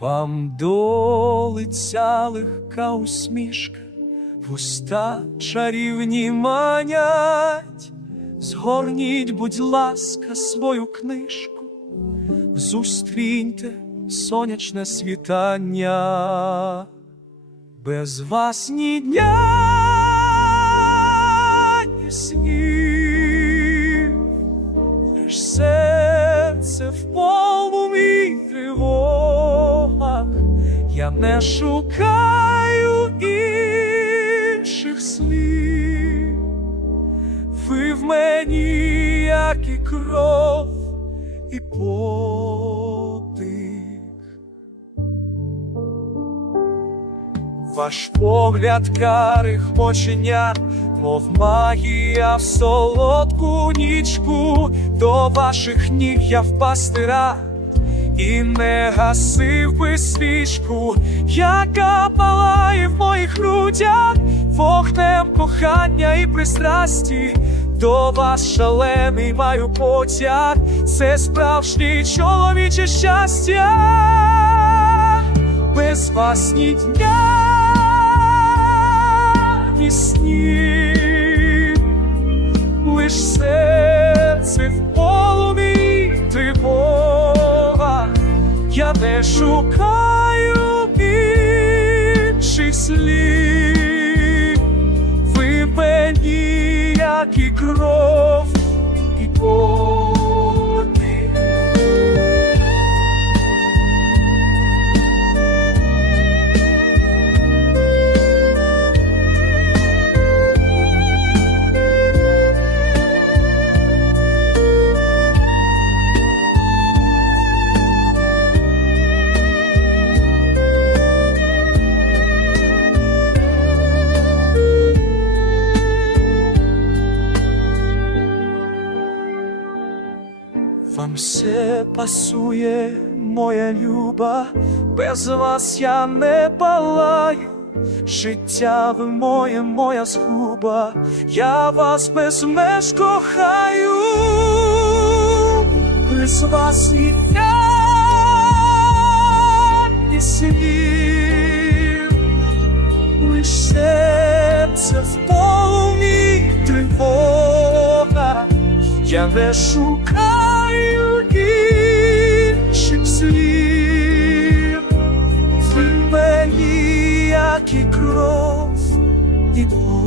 Вам до лиця легка усмішка, вуста чарівні манять, згорніть, будь ласка, свою книжку, зустріньте сонячне світання, без вас ні дня, ні снів, лиш серце в полумі не шукаю інших слів. Ви в мені, як і кров, і подих. Ваш погляд карих оченят, мов магія в солодку нічку, до ваших ніг я впасти рад, і не гасив би свічку, яка палає в моїх грудях, вогнем кохання і пристрасті. До вас шалений маю потяг, це справжнє чоловіче щастя, без вас ні дня, ні снів, лиш серце як і кров, і подих. Вам все пасує, моя люба, без вас я не палаю. Життя ви моє, моя згуба, я вас без меж кохаю, без вас ні дня, ні слів, лиш серце в полумі тривога. Я не шукаю інших слів, ви мені, як і кров, і боль.